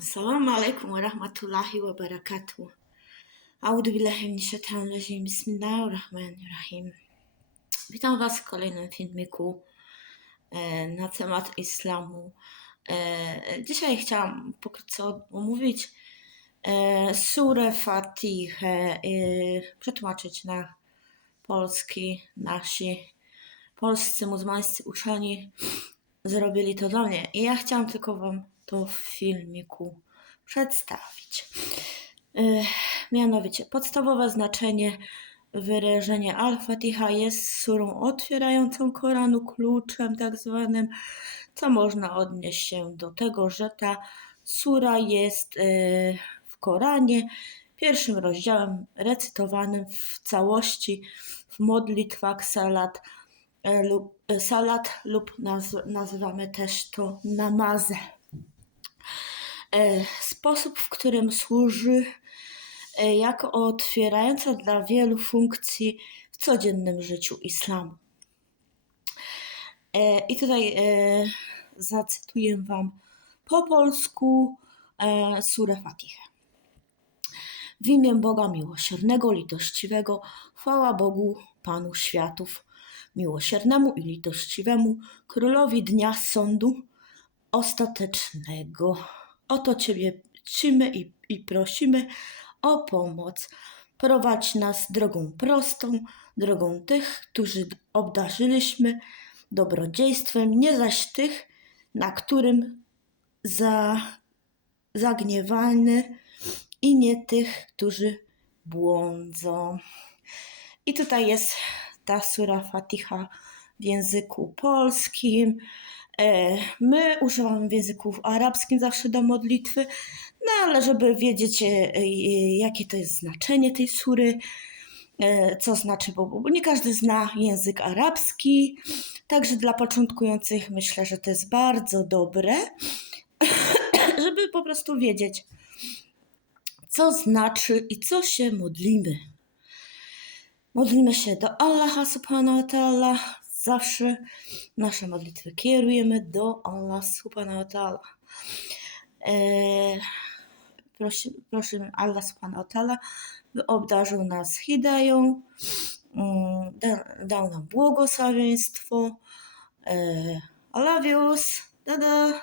Assalamu alaikum wa rahmatullahi wa barakatuh. A'udhu billahi min shaitanir rajim. Bismillahirrahmanirrahim. Witam Was w kolejnym filmiku e, na temat islamu. E, Dzisiaj chciałam pokrótce omówić e, surę Fatihę, przetłumaczyć na polski. Nasi polscy muzułmańscy uczeni zrobili to dla mnie i ja chciałam tylko Wam to w filmiku przedstawić. Mianowicie, podstawowe znaczenie wyrażenia Al-Fatiha jest surą otwierającą Koranu kluczem tak zwanym, co można odnieść się do tego, że ta sura jest e, w Koranie pierwszym rozdziałem recytowanym w całości w modlitwach salat e, lub, e, salat lub naz- nazywamy też to namazę. E, Sposób, w którym służy e, jako otwierająca dla wielu funkcji w codziennym życiu islamu. E, I tutaj zacytuję Wam po polsku surę Fatihę. W imię Boga miłosiernego, litościwego, chwała Bogu, Panu światów, miłosiernemu i litościwemu, królowi dnia sądu ostatecznego. Oto Ciebie czymy i, i prosimy o pomoc. Prowadź nas drogą prostą, drogą tych, którzy obdarzyliśmy dobrodziejstwem, nie zaś tych, na którym za, zagniewany i nie tych, którzy błądzą. I tutaj jest ta sura Fatiha w języku polskim. E, My używamy w języku arabskim zawsze do modlitwy, no ale żeby wiedzieć, e, e, jakie to jest znaczenie tej sury, co znaczy, bo nie każdy zna język arabski, także dla początkujących myślę, że to jest bardzo dobre, żeby po prostu wiedzieć, co znaczy i co się modlimy. Modlimy się do Allaha subhanahu wa ta'ala. Zawsze nasze modlitwy kierujemy do Allah subhanahu wa ta'ala. Prosi, prosimy Allah subhanahu wa ta'ala, by obdarzył nas hidają, mm, da, dał nam błogosławieństwo. Eee, I love yous. Tada!